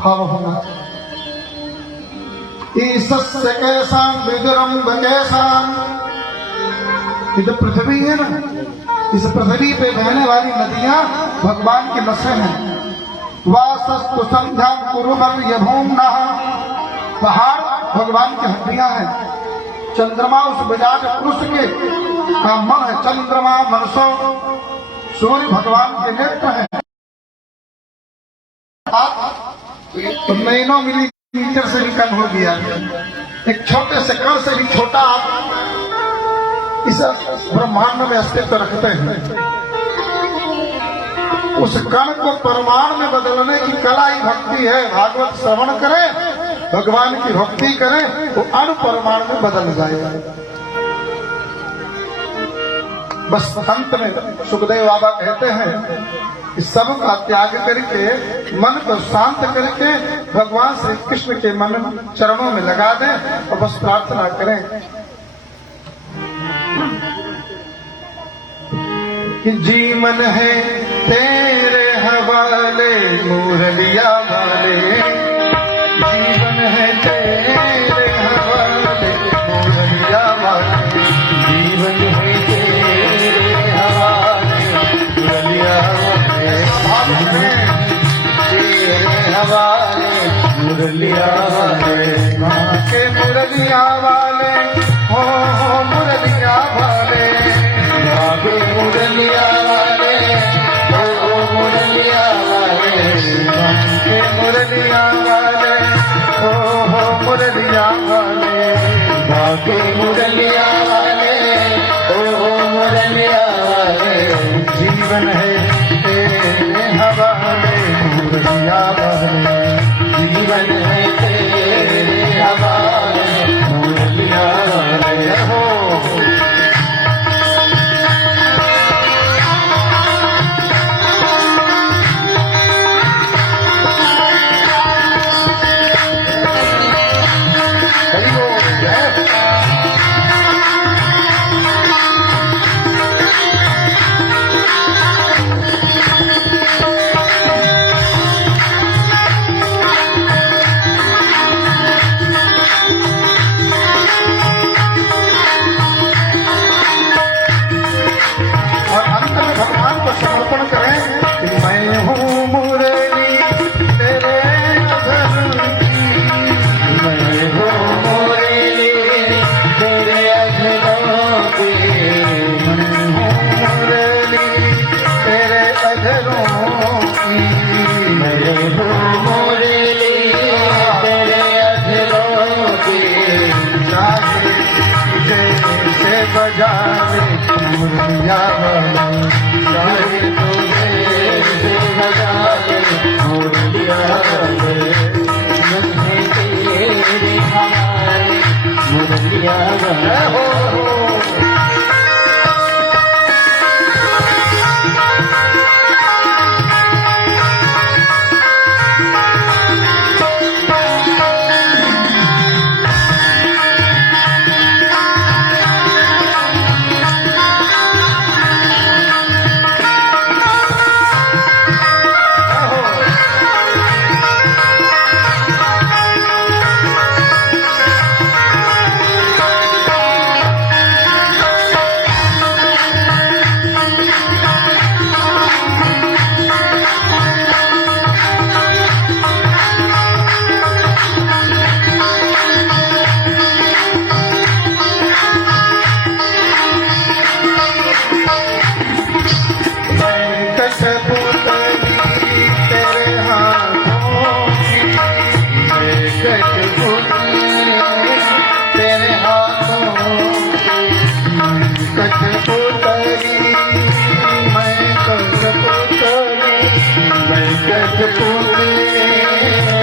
भाव होना चाहिए। ईसस्य कैसाम विदुरम्ब कैसाम, ये जो पृथ्वी है ना, इस पृथ्वी पे बहने वाली नदियां भगवान की नसें हैं। वासस्तु संध्याम कुरुबम यभूम्ना, पहाड़ भगवान की हड्डियां हैं। चंद्रमा उस विराट पुरुष के का मन है। चंद्रमा मनसो, सूर्य भगवान के नेत्र है। तो नैनो मिलीमीटर से भी कम हो गया। एक छोटे से कण से भी छोटा आप इस ब्रह्मांड में अस्तित्व रखते हैं। उस कण को परमाणु में बदलने की कला ही भक्ति है। भागवत श्रवण करें, भगवान की भक्ति करें, वो अणु परमाणु में बदल जाएगा। बस अंत में सुखदेव बाबा कहते हैं कि सब का त्याग करके, मन को शांत करके भगवान श्री कृष्ण के मन चरणों में लगा दें और बस प्रार्थना करें कि जीवन है तेरे हवाले मुरलिया वाले, जीवन है तेरे हवाले मुरलिया वाले, जीवन है तेरे हवाले मुरलिया वाले, तेरे हवाले मुरलिया वाले, माँ के मुरलिया वाले हो मुरलिया वाले, माँ के मुरलिया वाले हो मुरलिया वाले, माँ के मुरलिया वाले हो मुरलिया वाले, माँ के मुरलिया वाले हो मुरलिया वाले, जीवन है तेरे हवाले मुरलिया वाले, जीवन है तेरे हवाले मुरलिया वाले हो। समर्पण करें कि मैं हूँ मुरली तेरे अधर की, मैं हूँ मुरली तेरे अधरों की, मैं हूँ मुरली तेरे अधरों की, मैं हूँ मुरली तेरे अधरों की, चाहे जैसे बजा ले मुरलिया वाले, चाहे तुझे बजा ले मुरलिया वाले, तेरे हवाले मुरलिया वाले हो।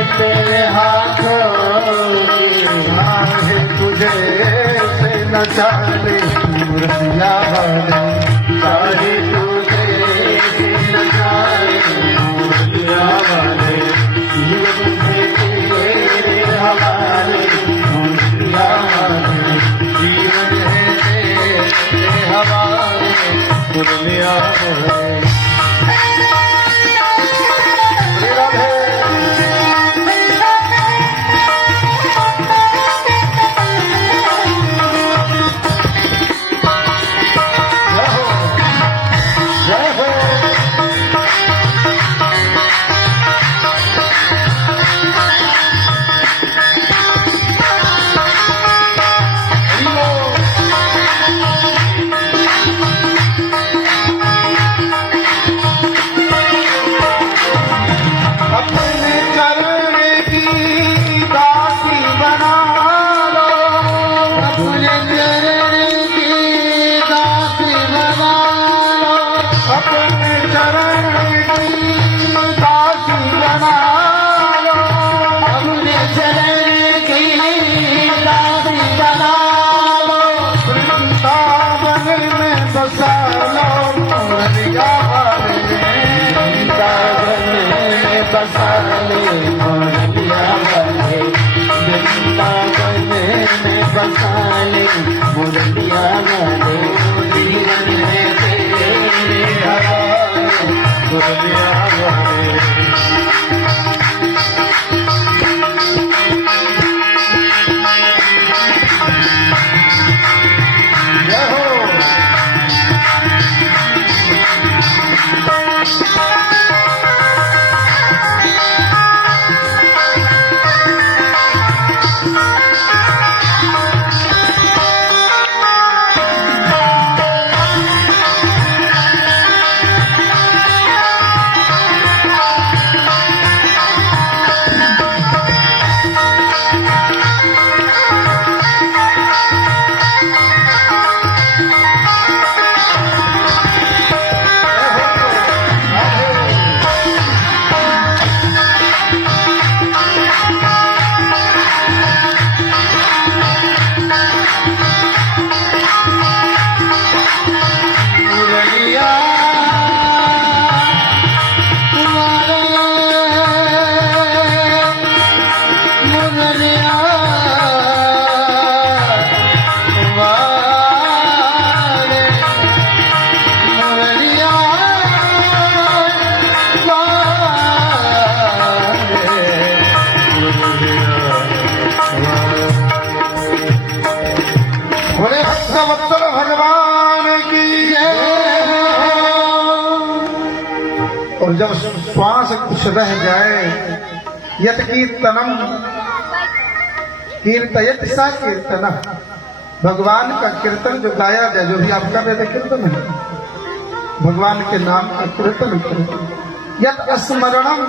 तेरे हाथों की तुझे से न जाने मुरलिया वाले, चाहे तुझे से न जाने मुरलिया वाले, जीवन है तेरे हवाले मुरलिया वाले, जीवन है तेरे हवाले मुरलिया वाले। जब श्वास कुछ रह जाए, यत कीर्तनम कीर्तयत सा कीर्तन, भगवान का कीर्तन जो गाया जाए, जो भी आप कर रहे थे कीर्तन है, भगवान के नाम का कीर्तन करें। यत स्मरणम,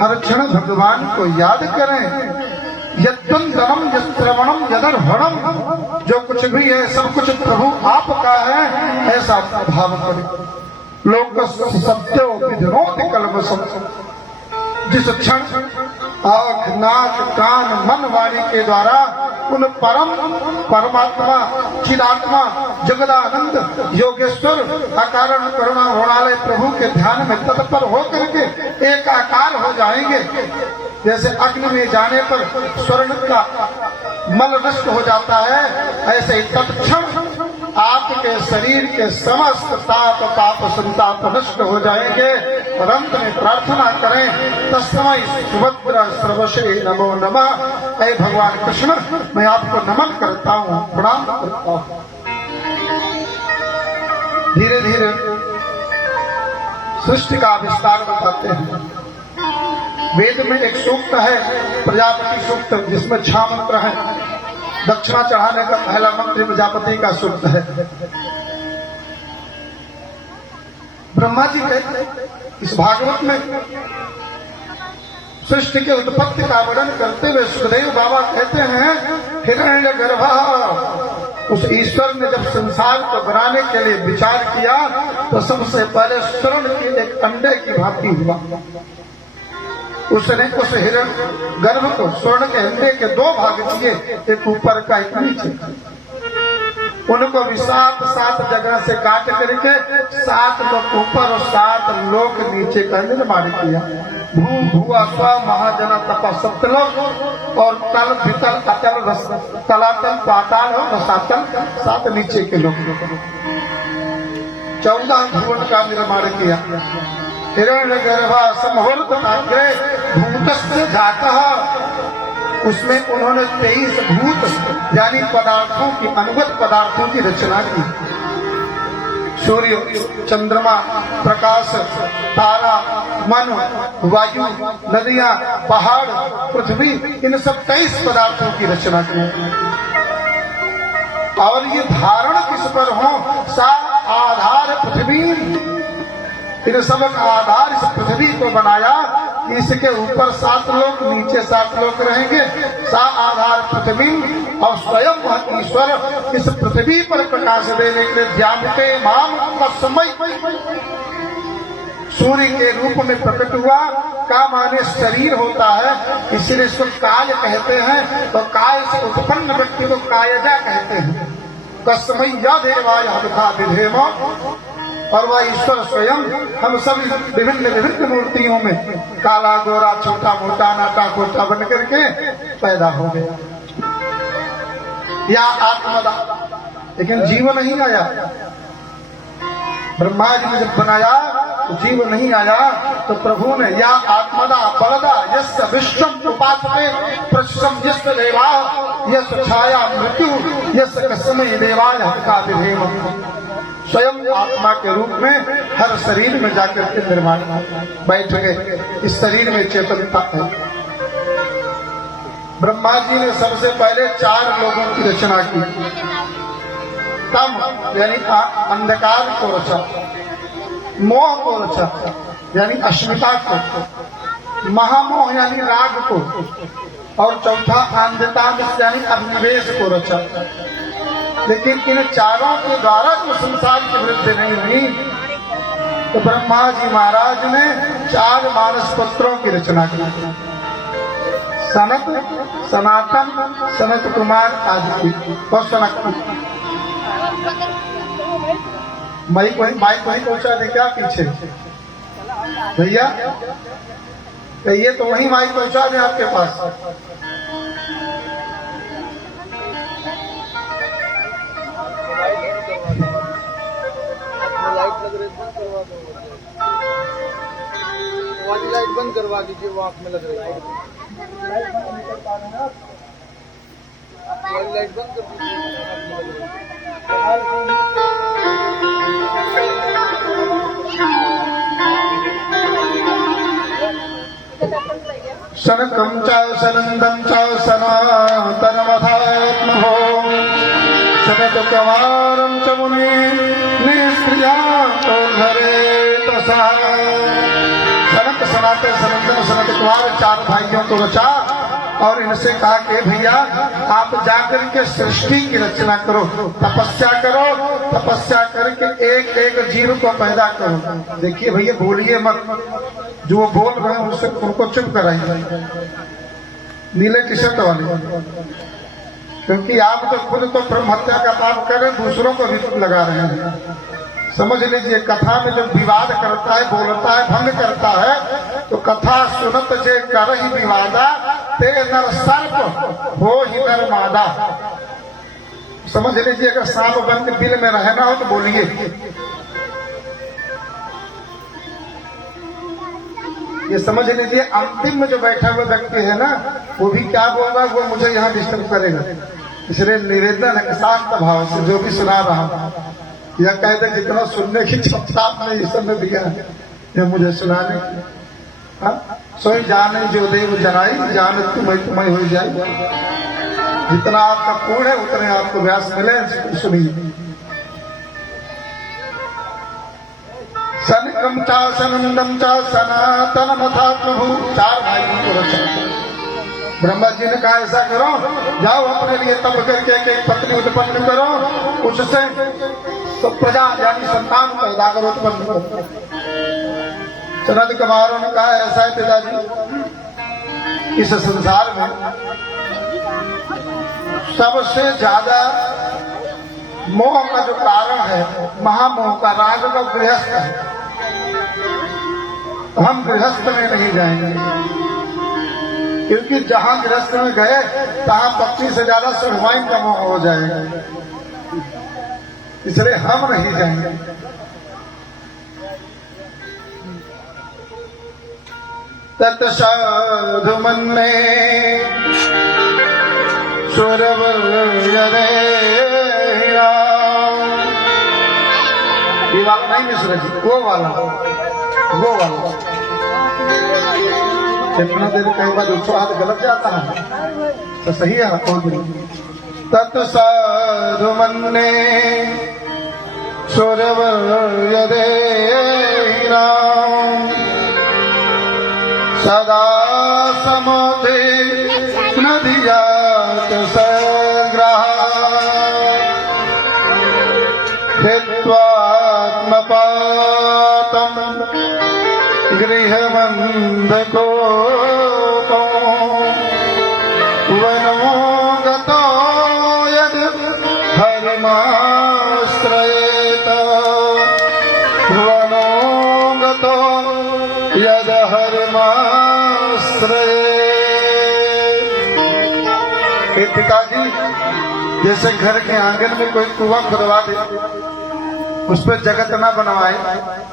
हर क्षण भगवान को याद करें। यद्वंदनम यश्रवणम यदर्भणम, जो कुछ भी है सब कुछ प्रभु आपका है, ऐसा भाव करें। लोक सत्यो विधनोति कल्मषम, जिस क्षण आँख नाक कान मन वाणी के द्वारा उन परम परमात्मा चिदात्मा जगदानंद योगेश्वर अकारण करुणा होणालय प्रभु के ध्यान में तत्पर होकर के एक आकार हो जाएंगे। जैसे अग्नि में जाने पर स्वर्ण का मल नष्ट हो जाता है, ऐसे ही तत्क्षण आपके शरीर के समस्त ताप पाप संताप नष्ट हो जाएंगे। और अंत में प्रार्थना करें, तस्मै सुभद्रा सर्वशे नमो नमः। ऐ भगवान कृष्ण, मैं आपको नमन करता हूँ, प्रणाम करता हूँ। धीरे धीरे सृष्टि का विस्तार बताते हैं। वेद में एक सूक्त है प्रजापति सूक्त, जिसमें 6 मंत्र हैं। दक्षिणा चढ़ाने का पहला मंत्र प्रजापति का सूक्त है। ब्रह्मा जी कहते इस भागवत में सृष्टि के उत्पत्ति का वर्णन करते हुए सुखदेव बाबा कहते हैं, हिरण्यगर्भा, उस ईश्वर ने जब संसार को बनाने के लिए विचार किया तो सबसे पहले स्वर्ण के एक अंडे की भांति हुआ। उसने उस हिरण गर्भ को स्वर्ण के अंडे के 2 भाग किए, एक ऊपर का एक नीचे का। उनको भी 7 जगह से काट करके 7 लोग ऊपर और 7 लोग नीचे का निर्माण किया। भू भुआ स्व महाजना तपा सप्तलोक, और तल भीतर अतल तलातल पाताल और रसातल 7 नीचे के लोग। 14 भुवन का निर्माण किया। हिरण्यगर्भा समहोर्त अग्रे भूतस्य जातः, उसमें उन्होंने 23 भूत यानी पदार्थों की अनुगत पदार्थों की रचना की। सूर्य, चंद्रमा, प्रकाश, तारा, मन, वायु, नदियां, पहाड़, पृथ्वी, इन सब 23 पदार्थों की रचना की। और ये धारण किस पर हो? सा आधार पृथ्वी, इन सब का आधार इस पृथ्वी को बनाया। इसके ऊपर 7 लोग, नीचे 7 लोग रहेंगे। सा आधार पृथ्वी, और स्वयं वह ईश्वर इस पृथ्वी पर प्रकाश देने के लिए जानते माम का समय सूर्य के रूप में प्रकट हुआ। का माने शरीर होता है, इसीलिए इसको काय कहते हैं। तो काय से उत्पन्न व्यक्ति को कायजा कहते हैं। कस्मै देवाय हविषा विधेम, और वह ईश्वर स्वयं हम सब विभिन्न विभिन्न मूर्तियों में काला गोरा छोटा मोटा नाटा कोटा बन करके पैदा हो गया। या आत्मदा, लेकिन जीव नहीं आया। ब्रह्मा जी ने जब बनाया तो जीव नहीं आया, तो प्रभु ने या आत्मदा बलदा यस्य विश्वम उपासते प्रश्रम यस्य देवा यस्य छाया मृत्यु यस्य कस्मै देवाय हविषा विधेम, स्वयं आत्मा के रूप में हर शरीर में जाकर के निर्माण बैठ गए। इस शरीर में चेतनता है। ब्रह्मा जी ने सबसे पहले 4 लोगों की रचना की। तम यानी अंधकार को रचा, मोह को रचा यानी अस्मिता को, महामोह यानी राग को, और चौथा आंधतांध यानी अभिनिवेश को रचा। लेकिन इन 4 के द्वारा जो संसार की वृद्धि नहीं हुई, तो ब्रह्मा जी महाराज ने 4 मानस पत्रों की रचना की। सनत, सनातन, सनत कुमार आदि और सनक। माइक वहीं पहुंचा दे क्या पीछे भैया? ये तो वहीं माइक पहुंचा दे आपके पास। लाइट बंद करवा दीजिए, वो आंख में लग रही है। लाइट बंद कर दीजिए। सनकं च सनन्दं च सनातनमथात्मभो सनतकुमारं च मुने निष्क्रियातोद्धरेत सः। सनक सनातन सनंदन सनत कुमार चार भाइयों को रचा और इनसे कहा कि भैया आप जाकर के सृष्टि की रचना करो, तपस्या करो, तपस्या करके एक एक जीव को पैदा करो। देखिए भैया बोलिए मत, जो वो बोल रहे हैं उससे उनको चुप कराइए, नीले टी शर्ट वाले, क्योंकि आप तो खुद तो ब्रह्म हत्या का पाप कर रहे, दूसरों को भी लगा रहे हैं। समझ लीजिए, कथा में जब विवाद करता है, बोलता है, भंग करता है, तो कथा सुनत जे कर ही विवादा ते नर सर्प हो ही नर मादा। समझ लीजिए, अगर सांप बन के बिल में रहना हो तो बोलिए। ये समझ लीजिए, अंतिम में जो बैठा हुआ व्यक्ति है ना, वो भी क्या बोल रहा है, वो मुझे यहाँ डिस्टर्ब करेगा। इसलिए निवेदन है शांत भाव से, जो भी सुना रहा हूं या कहते जितना सुनने की क्षमता आपने ईश्वर ने दिया है ये मुझे सुनाने की। सोई जाने जो देव जनाई, जान तुम्हें हो जाए। जितना आपका पूर्ण है उतने आपको व्यास मिले, सुनिए। सनकम चा सनंदम चा सनातन मथा प्रभु, चार भाइयों को रचा। ब्रह्मा जी ने कहा ऐसा करो, जाओ अपने लिए तप करके एक पत्नी उत्पन्न करो, उससे तो प्रजा यानी संतान पैदा करो, उत्पन्न करो। सनत कुमारों ने कहा ऐसा है पिताजी, इस संसार में सबसे ज्यादा मोह का जो कारण है, महामोह का, राग का गृहस्थ है। हम गृहस्थ में नहीं जाएंगे, क्योंकि जहां गृहस्थ में गए तहां पत्नी से ज्यादा सुरवाइन का मोह हो जाएगा, इसलिए हम नहीं जाएंगे। तत्साधु मन्ने सुरव यरे। ये वाला नहीं मिश्रा जी, वो वाला कितना देर कई बार उसको हाथ गलत जाता है तो सही है। तत्साधु मन्ने सुरव यरे सदा समुद्रे नदियात सग्रह हित्वात्मपातं गृहबन्धको वनो गतो यद् हरिमाश्रयेत, वनो गतो यद् हरिमाश्रयेत। पिताजी, जैसे घर के आंगन में कोई कुआं खुदवा दे, उस पर जगत न बनवाए,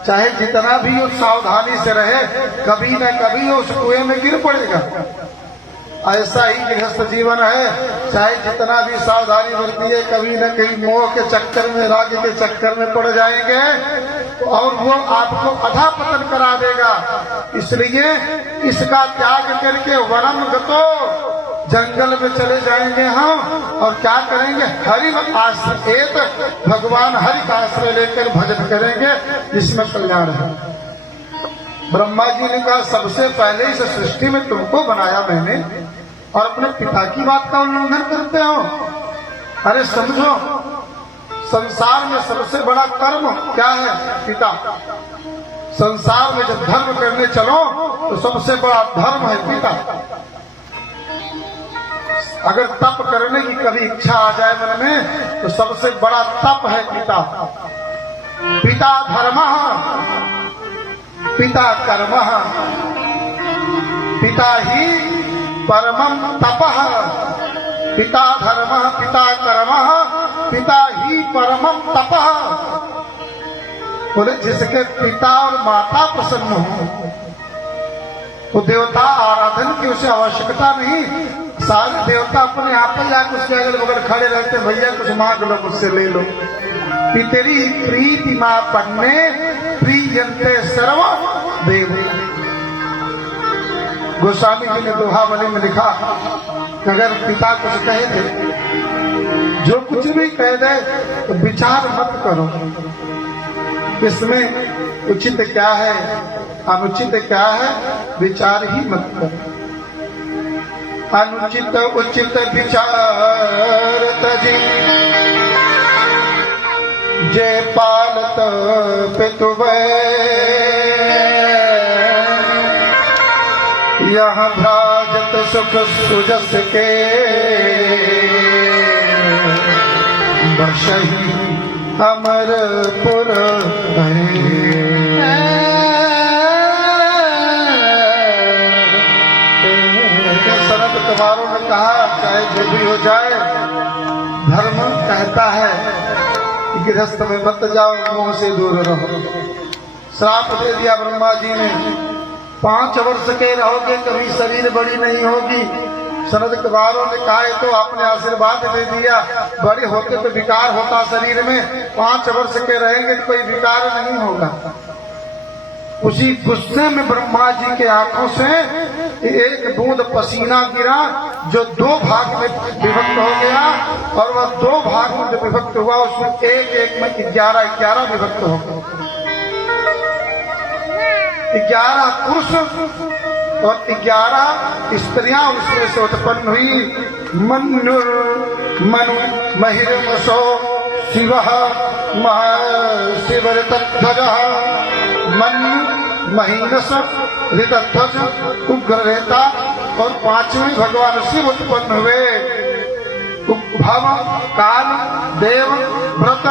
चाहे जितना भी वो सावधानी से रहे, कभी न कभी उस कुएं में गिर पड़ेगा। ऐसा ही गृहस्थ जीवन है, चाहे जितना भी सावधानी बरतिए, कभी न कहीं मोह के चक्कर में, राग के चक्कर में पड़ जाएंगे और वो आपको अधा पतन करा देगा। इसलिए इसका त्याग करके वनम गतो, जंगल में चले जाएंगे हम, और क्या करेंगे, हरि आश्रयेत, भगवान हरि का आश्रय लेकर भजन करेंगे, जिसमें कल्याण है। ब्रह्मा जी ने कहा सबसे पहले इस सृष्टि में तुमको बनाया मैंने, और अपने पिता की बात का उल्लंघन करते हो। अरे समझो, संसार में सबसे बड़ा कर्म क्या है, पिता। संसार में जब धर्म करने चलो तो सबसे बड़ा धर्म है पिता। अगर तप करने की कभी इच्छा आ जाए मन में, तो सबसे बड़ा तप है पिता। पिता धर्म, पिता कर्म, पिता ही परमं तपः। पिता धर्म, पिता कर्म, पिता ही परमं तपः। बोले जिसके पिता और माता प्रसन्न हो, वो देवता आराधन की उसे आवश्यकता नहीं। सारे देवता अपने आप ही आकर उसके अगल बगल खड़े रहते, भैया कुछ मांग लो, मुझसे ले लो। पितरी प्रीति मां पन्ने प्रीयन्ते सर्व देव। गोस्वामी जी ने दोहावली में लिखा कि अगर पिता कुछ कहे थे, जो कुछ भी कह दे तो विचार मत करो, इसमें उचित क्या है अनुचित क्या है, विचार ही मत करो। अनुचित उचित विचार तजी, जे पालत पितु यहाँ भ्राजत सुख सुजस के, बसहि अमरपुर सनत कुमारों ने कहा चाहे जो भी हो जाए, धर्म कहता है कि गृहस्थ में मत जाओ, मुंह से दूर रहो। श्राप दे दिया ब्रह्मा जी ने, 5 वर्ष के रहोगे कभी शरीर बड़ी नहीं होगी। सनत कुमारों ने कहा तो आपने आशीर्वाद दे दिया, बड़े होते तो विकार होता शरीर में, 5 वर्ष के रहेंगे तो कोई विकार नहीं होगा। उसी गुस्से में ब्रह्मा जी के आंखों से एक बूंद पसीना गिरा, जो 2 भाग में विभक्त हो गया, और वह 2 भाग में जो विभक्त हुआ उसमें एक में 11 विभक्त हो गए। 11 पुरुष और 11 स्त्रियां उसमें से उत्पन्न हुई। मनु महिर्मसो शिव शिवरतध्वज, मनु महीनस ऋतध्वज उग्ररेता, और 5वें भगवान शिव उत्पन्न हुए। भव काल देव व्रत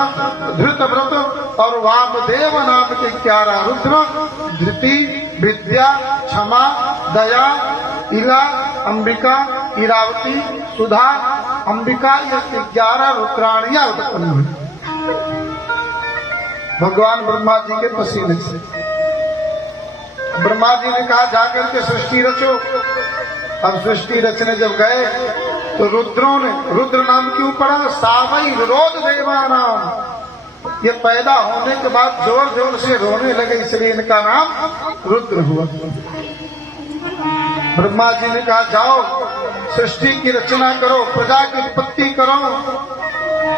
धृत व्रत और वामदेव नाम के 11 रुद्र, धृति विद्या क्षमा दया इला अंबिका इरावती सुधा अंबिका, ये 11 रुद्राणियां उत्पन्न हुई भगवान ब्रह्मा जी के पसीने से। ब्रह्मा जी ने कहा जाकर के सृष्टि रचो। अब सृष्टि रचने जब गए तो रुद्रों ने, रुद्र नाम क्यों पड़ा, सावई रोद देवा नाम, ये पैदा होने के बाद जोर जोर से रोने लगे, इसलिए इनका नाम रुद्र हुआ। ब्रह्मा जी ने कहा जाओ सृष्टि की रचना करो, प्रजा की उत्पत्ति करो।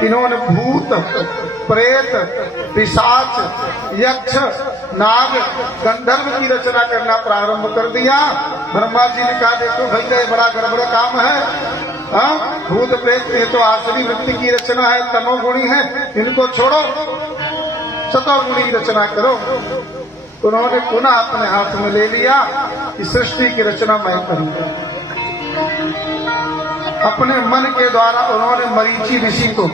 इन्होंने भूत प्रेत पिशाच यक्ष नाग गंधर्व की रचना करना प्रारंभ कर दिया। ब्रह्मा जी ने कहा देखो भैया ये बड़ा गड़बड़ काम है, भूत प्रेत ये तो आसुरी वृत्ति की रचना है, तमोगुणी है, इनको छोड़ो, सतोगुणी रचना करो। उन्होंने पुनः अपने हाथ में ले लिया कि सृष्टि की रचना मैं करूंगा। अपने मन के द्वारा उन्होंने मरीचि ऋषि को,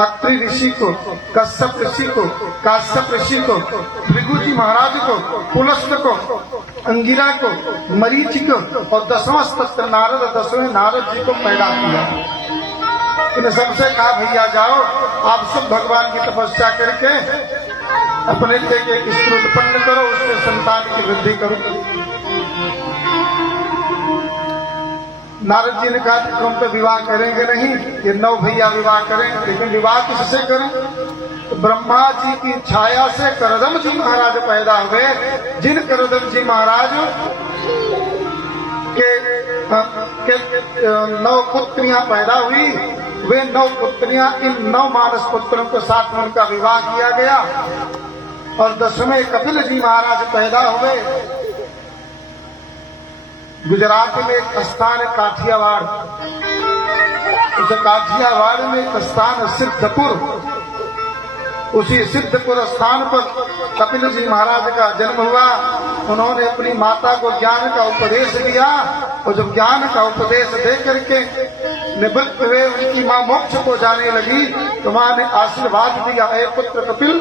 अत्रि ऋषि को, कश्यप ऋषि को, काश्यप ऋषि को, भृगु जी महाराज को, पुलस्त को, अंगिरा को, मरीचि को और 10वां तत्व नारद, 10वें नारद जी को पैदा किया। इन सबसे कहा भैया जाओ आप सब भगवान की तपस्या करके अपने लिए एक स्त्री उत्पन्न करो, उससे संतान की वृद्धि करो। नारद जी ने कहा कि हम तो विवाह करेंगे नहीं, ये 9 भैया विवाह करें, लेकिन विवाह किससे करें। तो ब्रह्मा जी की छाया से करदम जी महाराज पैदा हुए, जिन करदम जी महाराज के 9 पुत्रियां पैदा हुई, वे 9 पुत्रियां, इन 9 मानस पुत्रों के साथ में उनका विवाह किया गया और 10वें कपिल जी महाराज पैदा हुए। गुजरात में एक स्थान है काठियावाड़, उस काठियावाड़ में एक स्थान सिद्धपुर, उसी सिद्धपुर स्थान पर कपिल जी महाराज का जन्म हुआ। उन्होंने अपनी माता को ज्ञान का उपदेश दिया और जब ज्ञान का उपदेश दे करके निवृत्त हुए, उनकी मां मोक्ष को जाने लगी तो मां ने आशीर्वाद दिया, हे पुत्र कपिल,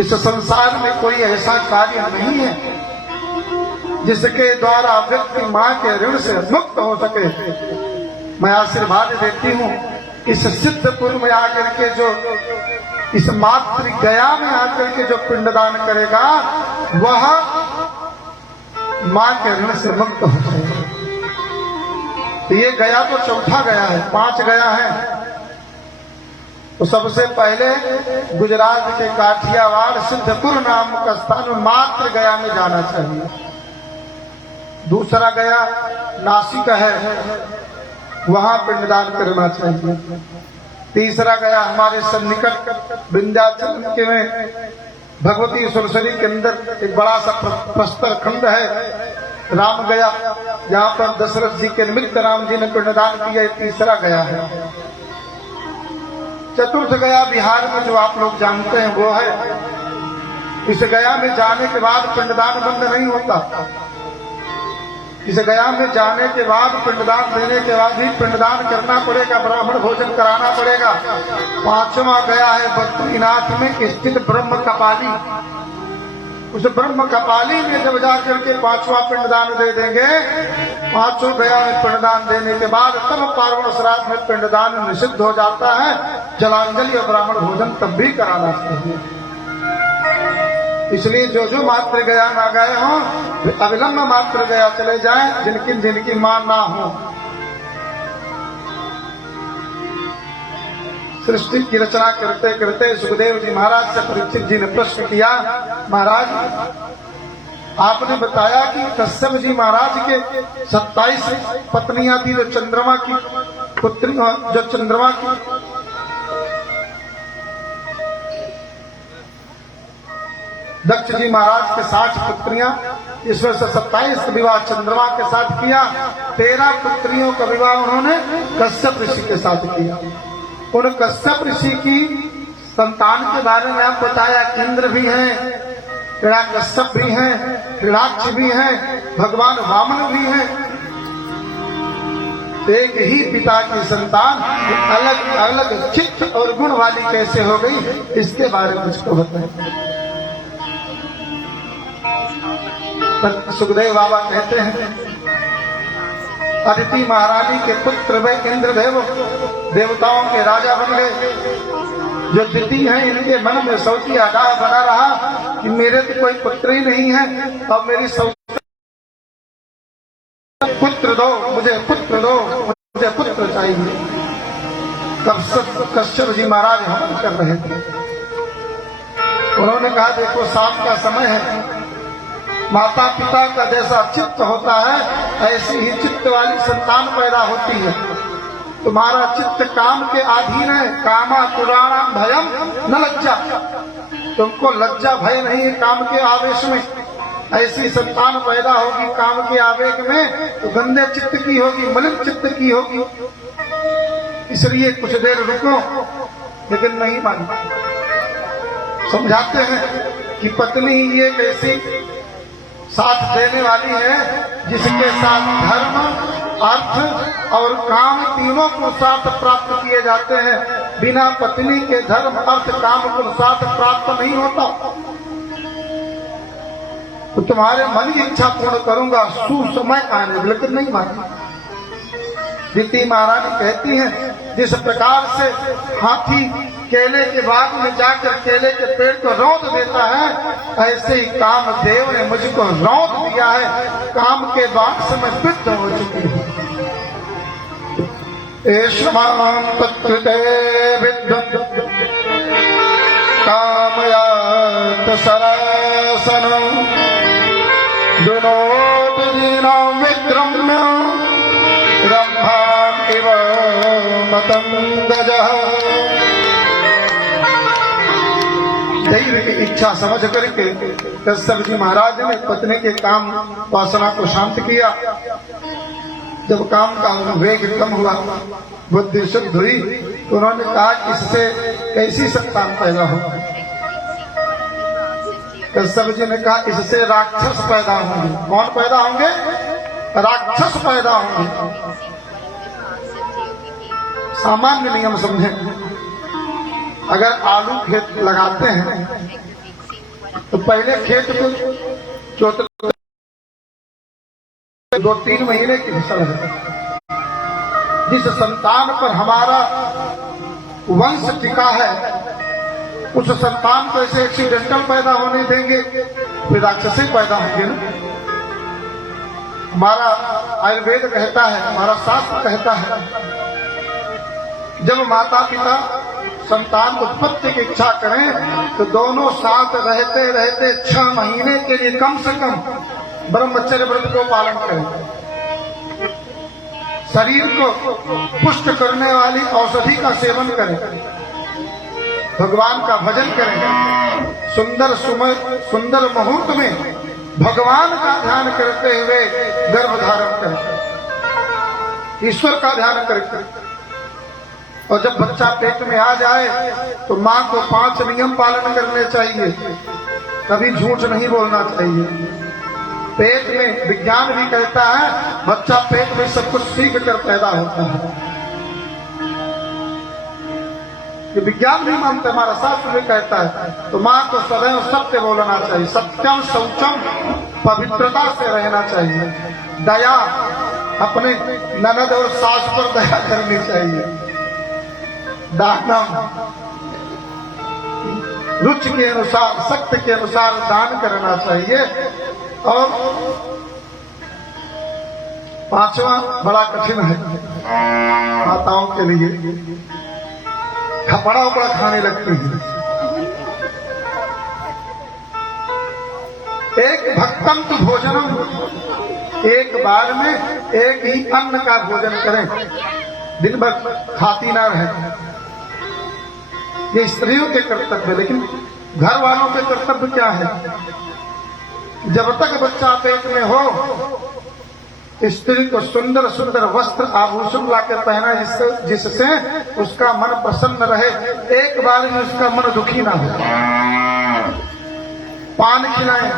इस संसार में कोई ऐसा कार्य नहीं है जिसके द्वारा व्यक्ति मां के ऋण से मुक्त हो सके। मैं आशीर्वाद देती हूँ इस सिद्धपुर में आकर के जो, इस मातृ गया में आकर के जो पिंडदान करेगा वह मां के ऋण से मुक्त हो जाएगा। तो ये गया तो चौथा गया है, 5 गया है। तो सबसे पहले गुजरात के काठियावाड़ सिद्धपुर नाम का स्थान मातृ गया में जाना चाहिए। दूसरा गया नासिक है, वहां पिंडदान करना चाहिए। तीसरा गया हमारे सन्निकट विंध्याचल के में भगवती सुरसरी के अंदर एक बड़ा सा प्रस्तर खंड है, राम गया, जहाँ पर दशरथ जी के निमित्त राम जी ने पिंडदान किया। तीसरा गया है। चतुर्थ गया बिहार में जो आप लोग जानते हैं वो है। इस गया में जाने के बाद पिंडदान बंद नहीं होता। इस गया में जाने के बाद पिंडदान देने के बाद ही पिंडदान करना पड़ेगा, ब्राह्मण भोजन कराना पड़ेगा। पांचवा गया है बद्रीनाथ में स्थित ब्रह्म कपाली। उस ब्रह्म कपाली में जब जाकर के पांचवा पिंडदान दे देंगे, पांचों गया में पिंडदान देने के बाद तब पार्वण श्राद्ध में पिंडदान निषिद्ध हो जाता है। जलांजलि और ब्राह्मण भोजन तब भी कराना चाहिए। इसलिए जो जो मात्र गया ना गए हों, अविलंब मात्र गया चले जाएं, जिनकी मां ना हो। सृष्टि की रचना करते करते सुखदेव जी महाराज से परीक्षित जी ने प्रश्न किया, महाराज आपने बताया कि कश्यप जी महाराज के 27 पत्नियां थी, जो चंद्रमा की पुत्री, जो चंद्रमा की दक्ष जी महाराज के 60 पुत्रियां, इसमें से 27 विवाह चंद्रमा के साथ किया। 13 पुत्रियों का विवाह उन्होंने कश्यप ऋषि के साथ किया। उन कश्यप ऋषि की संतान के बारे में आप बताया, इंद्र भी हैं, कश्यप भी हैं, हिरण्याक्ष भी हैं, भगवान वामन भी हैं। एक ही पिता की संतान अलग अलग चित्त और गुण वाली कैसे हो गई, इसके बारे में मुझको बताएं। सुखदेव बाबा कहते हैं, अदिति महारानी के पुत्र वे इंद्रदेव देवताओं के राजा बन गए। जो दिति हैं, इनके मन में सौची आगाह बना रहा कि मेरे तो कोई पुत्र ही नहीं है, अब मेरी पुत्र दो, मुझे पुत्र दो, मुझे पुत्र चाहिए। तब कश्यप जी महाराज हवन कर रहे थे। उन्होंने कहा, देखो शाम का समय है, माता पिता का जैसा चित्त होता है ऐसी ही चित्त वाली संतान पैदा होती है। तुम्हारा चित्त काम के अधीन है। कामा पुराणाम भयम न लज्जा, तुमको लज्जा भय नहीं है काम के आवेश में। ऐसी संतान पैदा होगी काम के आवेग में तो गंदे चित्त की होगी, मलिन चित्त की होगी। इसलिए कुछ देर रुको, लेकिन नहीं मानता। समझाते हैं कि पत्नी ये कैसी साथ देने वाली है जिसके साथ धर्म, अर्थ और काम तीनों को साथ प्राप्त किए जाते हैं। बिना पत्नी के धर्म, अर्थ, काम को साथ प्राप्त नहीं होता। तो तुम्हारे मन की इच्छा पूर्ण करूंगा सुसमय आने, लेकिन नहीं मानती। दिति महारानी कहती हैं, जिस प्रकार से हाथी केले के बाग में जाकर केले के पेड़ को रौंद देता है, ऐसे ही कामदेव ने मुझको रौंद दिया है। काम के बाग से मैं वृद्ध हो चुकी हूँ। एषमां तत्कृते विद्वत् कामयात सरासनं दुनोत दीनां विक्रम्य रम्भाम् इव मतंगजः। दैव की इच्छा समझ करके कश्यप जी महाराज ने पत्नी के काम वासना को शांत किया। जब काम का वेग कम हुआ, बुद्धि शुद्ध हुई, तो उन्होंने कहा इससे कैसी संतान पैदा हो। कश्यप जी ने कहा इससे राक्षस पैदा होंगे। कौन पैदा होंगे? राक्षस पैदा होंगे। सामान्य नियम समझें, अगर आलू खेत लगाते हैं तो पहले खेत को जोतते 2-3 महीने की फसल है। जिस संतान पर हमारा वंश टिका है उस संतान को ऐसे एक्सीडेंटल पैदा होने देंगे, फिर राक्षस ही पैदा होंगे ना। हमारा आयुर्वेद कहता है, हमारा शास्त्र कहता है, जब माता पिता संतान उत्पत्ति की इच्छा करें तो दोनों साथ रहते रहते 6 महीने के लिए कम से कम ब्रह्मचर्य व्रत को पालन करें, शरीर को पुष्ट करने वाली औषधि का सेवन करें, भगवान का भजन करें, सुंदर मुहूर्त में भगवान का ध्यान करते हुए गर्भ धारण करें, ईश्वर का ध्यान करके। और जब बच्चा पेट में आ जाए तो माँ को 5 नियम पालन करने चाहिए। कभी झूठ नहीं बोलना चाहिए। पेट में विज्ञान भी कहता है बच्चा पेट में सब कुछ सीख कर पैदा होता है। ये विज्ञान भी मानते, हमारा शास्त्र भी कहता है। तो माँ को सदैव सत्य बोलना चाहिए, सत्यम शौचम, पवित्रता से रहना चाहिए। दया, अपने ननद और सास पर दया करनी चाहिए। दानम, रुचि के अनुसार, शक्ति के अनुसार दान करना चाहिए। और 5वां बड़ा कठिन है माताओं के लिए, खपड़ा उपड़ा खाने लगती है। एक भक्तम तो भोजनम, एक बार में एक ही अन्न का भोजन करें, दिन भर खाती ना रहे। ये स्त्रियों के कर्तव्य, लेकिन घर वालों के कर्तव्य क्या है? जब तक बच्चा पेट में हो, स्त्री को सुंदर सुंदर वस्त्र आभूषण लाकर पहना, जिससे उसका मन प्रसन्न रहे, एक बार में उसका मन दुखी ना हो। पान खिलाएं,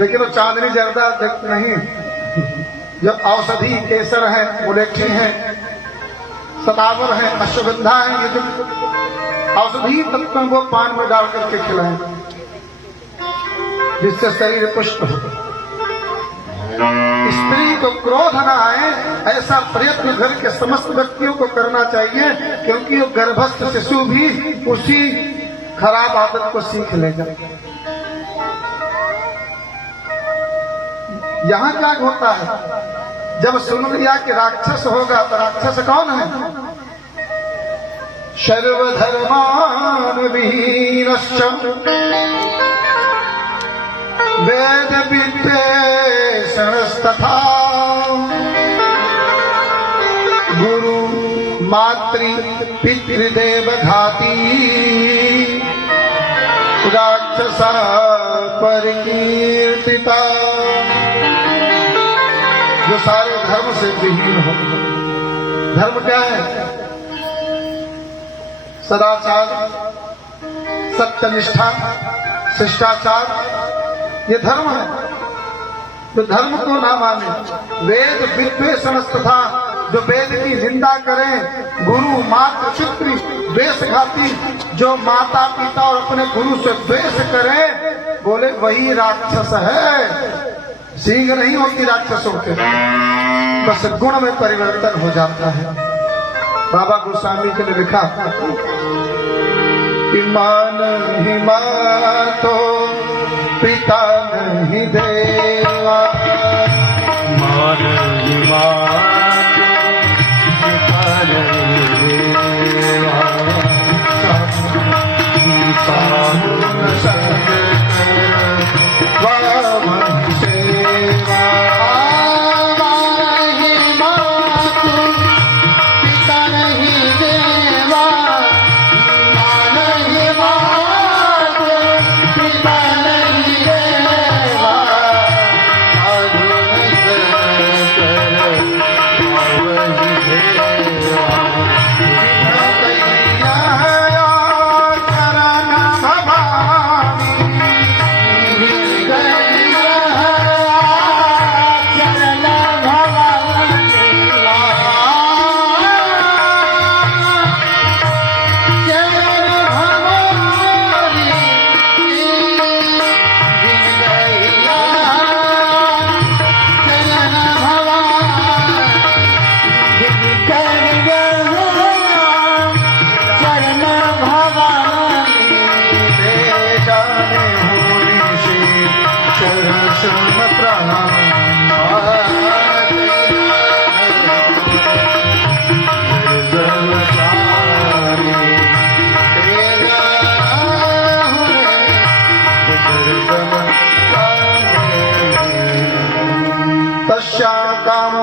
लेकिन वो चांदनी जर्दा नहीं, जब औषधि केसर है, मुलेठी है, सतावर है, अश्वगंधा है, ये जो औषधि तत्वों को पान में डाल करके खिलाएं, जिससे शरीर पुष्ट हो। स्त्री को क्रोध न आए, ऐसा प्रयत्न घर के समस्त व्यक्तियों को करना चाहिए, क्योंकि वो गर्भस्थ शिशु भी उसी खराब आदत को सीख लेगा। यहाँ क्या होता है, जब सुन लिया कि राक्षस होगा, तो राक्षस कौन है? सर्वधर्मान वीरश्च वेद विद्वेषणस्तथा गुरु मातृ पितृदेव घाती राक्षसा परिकीर्तिता, जो सारे धर्म से विहीन हो। धर्म क्या है? सदाचार, सत्यनिष्ठा, शिष्टाचार, ये धर्म है। जो धर्म को ना माने, वेद विद्वेषण तथा जो वेद की निंदा करें, गुरु मातृ पितृ द्वेषघाती, जो माता पिता और अपने गुरु से द्वेष करे, बोले वही राक्षस है। सींग नहीं होती राक्षसों के, बस गुण में परिवर्तन हो जाता है। बाबा गोस्वामी के ने लिखा कि मान ही मातो पिता नहीं देवा, मान ही मातो पिता नहीं देवा, साधुन संग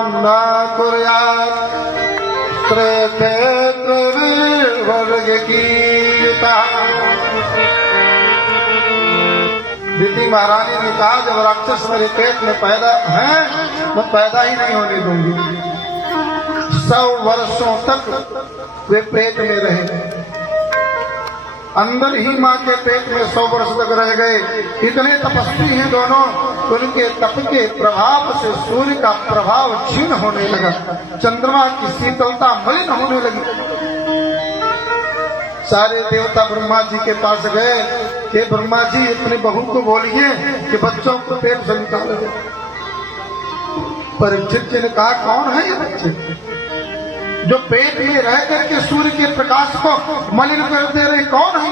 न कुर्यात् श्रेते वर्ग गीता। दीदी महारानी ने कहा जब राक्षस मेरे पेट में पैदा है मैं पैदा ही नहीं होने दूंगी। 100 वर्षों तक वे पेट में रहे, अंदर ही माँ के पेट में 100 वर्ष तक रह गए। इतने तपस्वी हैं दोनों, उनके तप के प्रभाव से सूर्य का प्रभाव क्षीण होने लगा, चंद्रमा की शीतलता मलिन होने लगी। सारे देवता ब्रह्मा जी के पास गए कि ब्रह्मा जी अपनी बहू को बोलिए कि बच्चों को पेट से निकाल दे। परीक्षित जी ने कहा कौन है ये बच्चे जो पेट में रह करके सूर्य के प्रकाश को मलिन कर दे रहे, कौन है?